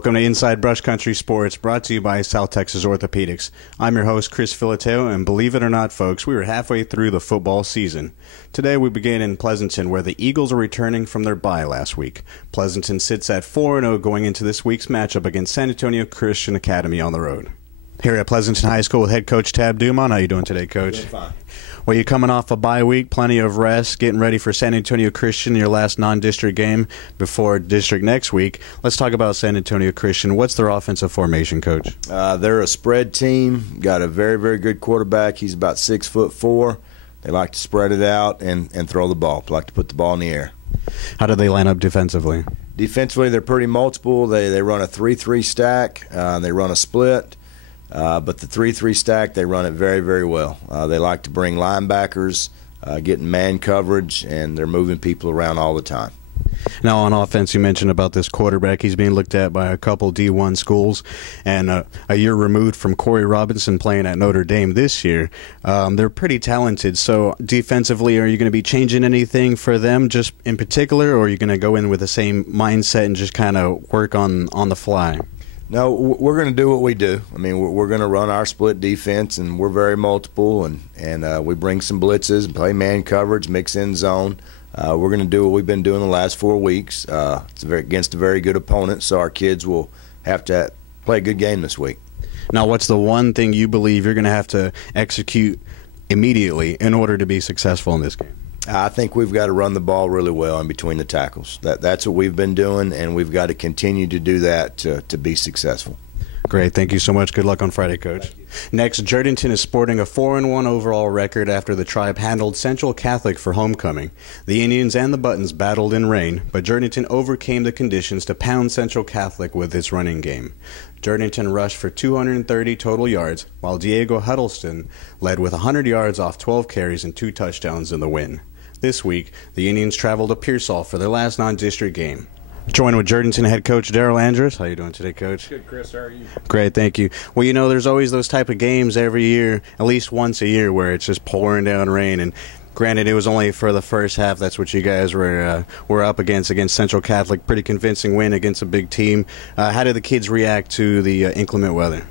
Welcome to Inside Brush Country Sports, brought to you by South Texas Orthopedics. I'm your host, Chris Filateo, and believe it or not, folks, we are halfway through the football season. Today we begin in Pleasanton, where the Eagles are returning from their bye last week. Pleasanton sits at 4-0 going into this week's matchup against San Antonio Christian Academy on the road. Here at Pleasanton High School with head coach Tab Dumont. How you doing today, Coach? Doing fine. Well, you're coming off a bye week, plenty of rest, getting ready for San Antonio Christian, your last non-district game before district next week. Let's talk about San Antonio Christian. What's their offensive formation, Coach? They're a spread team, got a very, very good quarterback. He's about 6'4". They like to spread it out and throw the ball, like to put the ball in the air. How do they line up defensively? Defensively, they're pretty multiple. They run a 3-3 stack. They run a split. But the 3-3 stack, they run it very, very well. They like to bring linebackers, getting man coverage, and they're moving people around all the time. Now, on offense, you mentioned about this quarterback. He's being looked at by a couple D1 schools, and a year removed from Corey Robinson playing at Notre Dame this year. They're pretty talented. So defensively, are you going to be changing anything for them just in particular, or are you going to go in with the same mindset and just kind of work on the fly? No, we're going to do what we do. I mean, we're going to run our split defense, and we're very multiple, and we bring some blitzes, play man coverage, mix in zone. We're going to do what we've been doing the last 4 weeks. It's against a very good opponent, so our kids will have to play a good game this week. Now, what's the one thing you believe you're going to have to execute immediately in order to be successful in this game? I think we've got to run the ball really well in between the tackles. That's what we've been doing, and we've got to continue to do that to be successful. Great. Thank you so much. Good luck on Friday, Coach. Next, Jourdington is sporting a 4-1 overall record after the Tribe handled Central Catholic for homecoming. The Indians and the Buttons battled in rain, but Jourdington overcame the conditions to pound Central Catholic with its running game. Jourdington rushed for 230 total yards, while Diego Huddleston led with 100 yards off 12 carries and 2 touchdowns in the win. This week, the Indians traveled to Pearsall for their last non-district game. Joined with Jourdington head coach Daryl Andrews. How you doing today, Coach? Good, Chris. How are you? Great, thank you. Well, you know, there's always those type of games every year, at least once a year, where it's just pouring down rain. And granted, it was only for the first half. That's what you guys were up against Central Catholic. Pretty convincing win against a big team. How did the kids react to the inclement weather?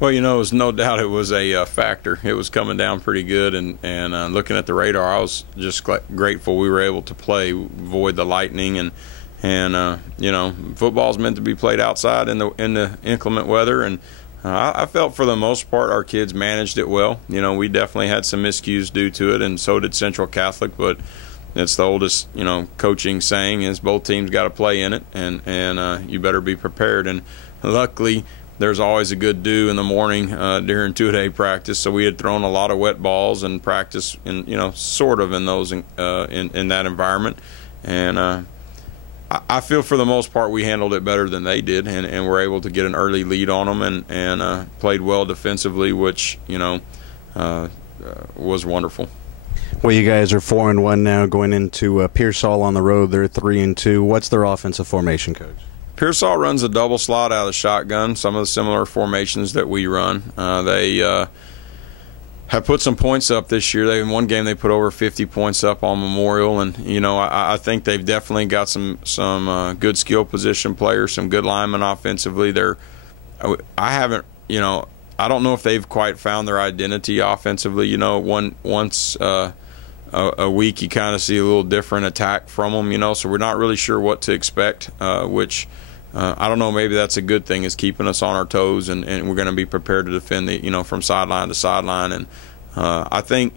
Well, you know, it was no doubt it was a factor. It was coming down pretty good, and looking at the radar, I was just grateful we were able to avoid the lightning, and you know, football's meant to be played outside in the inclement weather, and I felt for the most part our kids managed it well. You know, we definitely had some miscues due to it, and so did Central Catholic, but it's the oldest, you know, coaching saying is both teams got to play in it, and you better be prepared. And luckily, there's always a good dew in the morning during two-day practice, so we had thrown a lot of wet balls and practice, in, you know, sort of in those in that environment, and I feel for the most part we handled it better than they did, and were able to get an early lead on them, and played well defensively, which, you know, was wonderful. Well, you guys are 4-1 now, going into Pearsall on the road. They're 3-2. What's their offensive formation, Coach? Pearsall runs a double slot out of the shotgun, some of the similar formations that we run. They have put some points up this year. In one game they put over 50 points up on Memorial, and you know, I think they've definitely got some good skill position players, some good linemen offensively. I haven't, you know, I don't know if they've quite found their identity offensively. You know, once a week you kind of see a little different attack from them, you know, so we're not really sure what to expect, which I don't know, maybe that's a good thing, is keeping us on our toes, and we're going to be prepared to defend the, you know, from sideline to sideline. And I think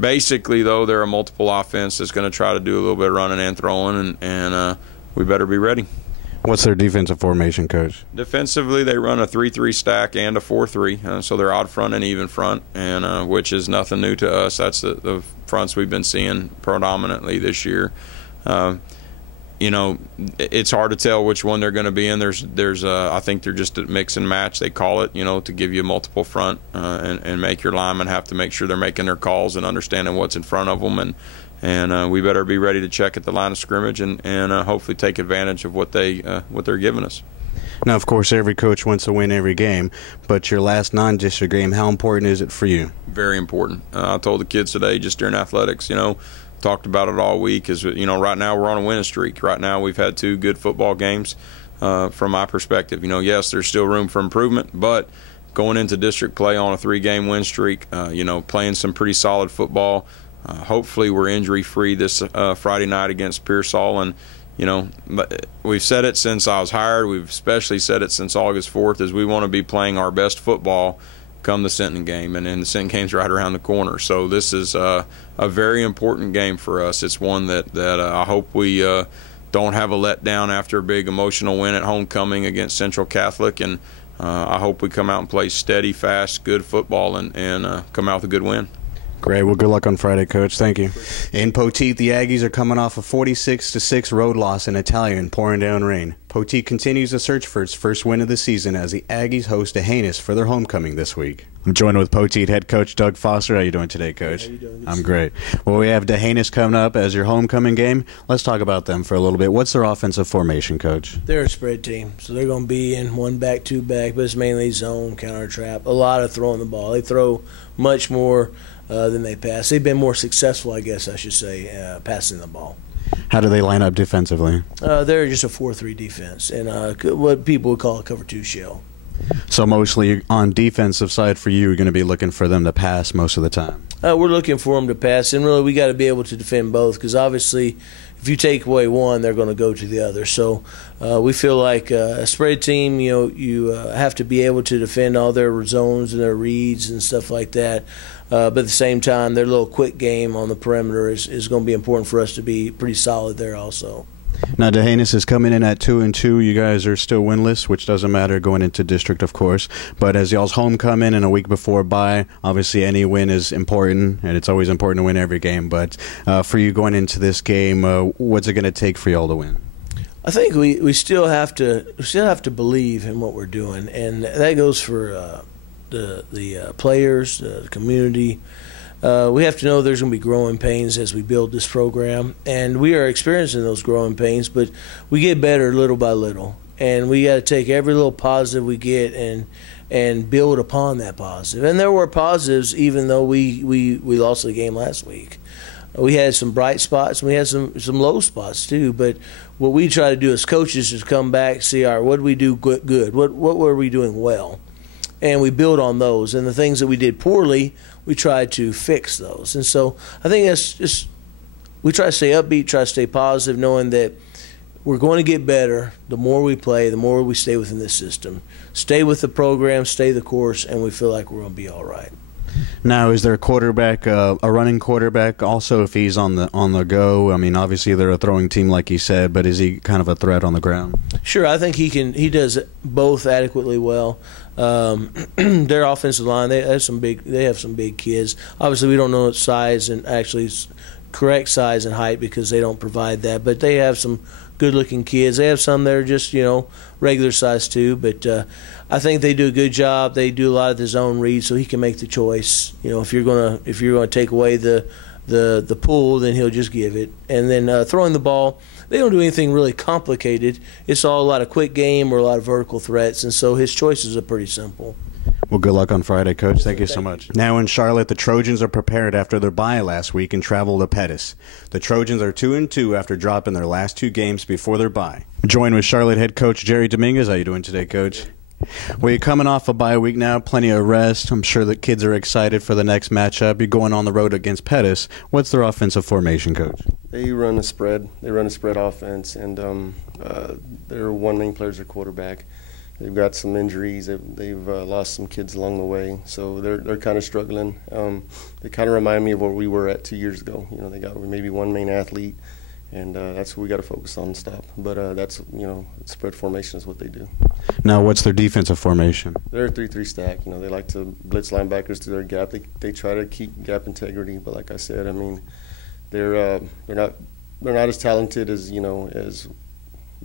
basically, though, they're a multiple offense that's going to try to do a little bit of running and throwing, and we better be ready. What's their defensive formation, Coach? Defensively, they run a 3-3 stack and a 4-3, so they're odd front and even front, and which is nothing new to us. That's the fronts we've been seeing predominantly this year. You know, it's hard to tell which one they're going to be in. I think they're just a mix and match, they call it, you know, to give you a multiple front and make your linemen have to make sure they're making their calls and understanding what's in front of them, and we better be ready to check at the line of scrimmage and hopefully take advantage of what they're giving us. Now, of course, every coach wants to win every game, but your last non-district game, how important is it for you? Very important. I told the kids today just during athletics, you know, talked about it all week, is, you know, right now we're on a winning streak. Right now we've had 2 good football games. from my perspective. Yes, there's still room for improvement, but going into district play on a 3-game win streak, playing some pretty solid football. Hopefully we're injury-free this Friday night against Pearsall. And, but we've said it since I was hired. We've especially said it since August 4th, is we want to be playing our best football come the Sinton game. And then the Sinton game's right around the corner. So this is a very important game for us. It's one that I hope we don't have a letdown after a big emotional win at homecoming against Central Catholic. And I hope we come out and play steady, fast, good football and come out with a good win. Great. Well, good luck on Friday, Coach. Thank you. In Poteet, the Aggies are coming off a 46-6 road loss in Italian, pouring down rain. Poteet continues the search for its first win of the season as the Aggies host D'Hanis for their homecoming this week. I'm joined with Poteet head coach Doug Foster. How you doing today, Coach? How you doing? I'm great. Well, we have D'Hanis coming up as your homecoming game. Let's talk about them for a little bit. What's their offensive formation, Coach? They're a spread team, so they're going to be in 1 back, 2 back, but it's mainly zone, counter trap. A lot of throwing the ball. They throw much more than they pass. They've been more successful, I guess I should say, passing the ball. How do they line up defensively? They're just a 4-3 defense, and what people would call a cover 2 shell. So mostly on defensive side for you, you're going to be looking for them to pass most of the time. We're looking for them to pass, and really we got to be able to defend both, because obviously if you take away one, they're going to go to the other. So we feel like a spread team, you have to be able to defend all their zones and their reads and stuff like that. But at the same time, their little quick game on the perimeter is going to be important for us to be pretty solid there also. Now, D'Hanis is coming in at 2-2. You guys are still winless, which doesn't matter going into district, of course. But as y'all's homecoming and a week before bye, obviously any win is important, and it's always important to win every game. But for you going into this game, what's it going to take for y'all to win? I think we still have to believe in what we're doing, and that goes for the players, the community. We have to know there's going to be growing pains as we build this program, and we are experiencing those growing pains, but we get better little by little, and we got to take every little positive we get and build upon that positive. And there were positives even though we lost the game last week. We had some bright spots and we had some low spots too, but what we try to do as coaches is come back, see, all right, what did we do good? What were we doing well? And we build on those, and the things that we did poorly, we try to fix those. And so I think that's just, we try to stay upbeat, try to stay positive, knowing that we're going to get better the more we play, the more we stay within this system. Stay with the program, stay the course, and we feel like we're going to be all right. Now, is there a quarterback, a running quarterback also if he's on the go? I mean, obviously they're a throwing team like you said, but is he kind of a threat on the ground? Sure, I think he does both adequately well. Their offensive line, they have some big kids. Obviously, we don't know its size and actually correct size and height because they don't provide that, but they have some good-looking kids. They have some that are just regular size too, but I think they do a good job. They do a lot of the zone reads, so he can make the choice. If you're gonna take away the pull, then he'll just give it. And then throwing the ball, they don't do anything really complicated. It's all a lot of quick game or a lot of vertical threats, and so his choices are pretty simple. Well, good luck on Friday, Coach. Thank you so much. Now in Charlotte, the Trojans are prepared after their bye last week and travel to Pettis. The Trojans are 2-2 after dropping their last 2 games before their bye. Joined with Charlotte head coach Jerry Dominguez. How you doing today, Coach? Well, you're coming off a bye week now, plenty of rest. I'm sure the kids are excited for the next matchup. You're going on the road against Pettis. What's their offensive formation, Coach? They run a spread. They run a spread offense, and their one main player is their quarterback. They've got some injuries. They've lost some kids along the way, so they're kind of struggling. They kind of remind me of where we were at 2 years ago. They got maybe one main athlete, and that's what we got to focus on and stop. But that's spread formation is what they do. Now, what's their defensive formation? They're a 3-3 stack. They like to blitz linebackers to their gap. They try to keep gap integrity, but like I said, I mean, they're not as talented as as.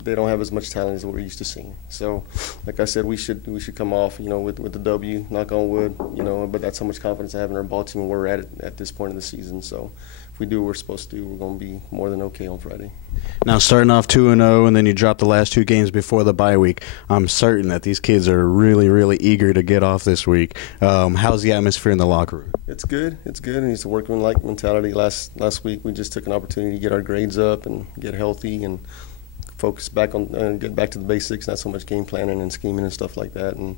They don't have as much talent as we're used to seeing. So, like I said, we should come off, with the W, knock on wood, but that's how much confidence I have in our ball team and where we're at this point in the season. So, if we do what we're supposed to do, we're going to be more than okay on Friday. Now, starting off 2-0, and then you drop the last 2 games before the bye week, I'm certain that these kids are really, really eager to get off this week. How's the atmosphere in the locker room? It's good. It's good, and it's a workman-like mentality. Last week, we just took an opportunity to get our grades up and get healthy and focus back on get back to the basics, not so much game planning and scheming and stuff like that. And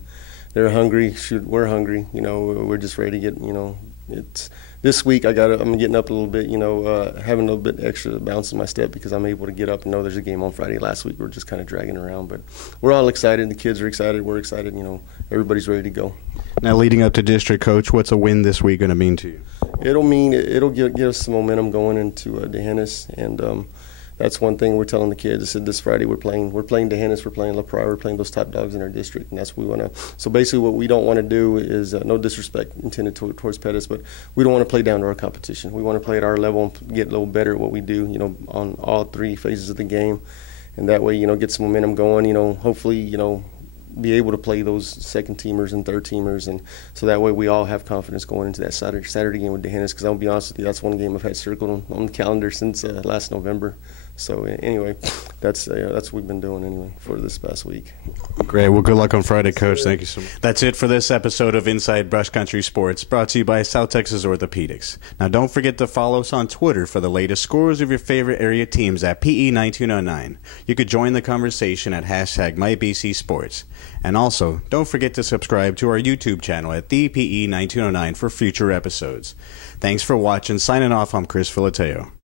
they're hungry. Shoot, we're hungry. You know, we're just ready to get. You know, it's this week. I'm getting up a little bit. You know, having a little bit extra bounce in my step because I'm able to get up and know there's a game on Friday. Last week we're just kind of dragging around, but we're all excited. The kids are excited. We're excited. You know, everybody's ready to go. Now, leading up to district, Coach, what's a win this week going to mean to you? It'll give us some momentum going into D'Hanis, and that's one thing we're telling the kids. I said this Friday we're playing D'Hanis, we're playing La Prairie, we're playing those top dogs in our district, and that's what we want to. So basically, what we don't want to do is no disrespect intended towards Pettis, but we don't want to play down to our competition. We want to play at our level and get a little better at what we do. You know, on all three phases of the game, and that way, you know, get some momentum going. You know, hopefully, you know, be able to play those second teamers and third teamers, and so that way we all have confidence going into that Saturday game with D'Hanis. Because I'll be honest with you, that's one game I've had circled on the calendar since last November. So anyway, that's what we've been doing anyway for this past week. Great. Well, good luck on Friday, Coach. Thank you so much. That's it for this episode of Inside Brush Country Sports, brought to you by South Texas Orthopedics. Now, don't forget to follow us on Twitter for the latest scores of your favorite area teams at PE1909. You could join the conversation at #MyBCSports. And also, don't forget to subscribe to our YouTube channel at the PE1909 for future episodes. Thanks for watching. Signing off, I'm Chris Filateo.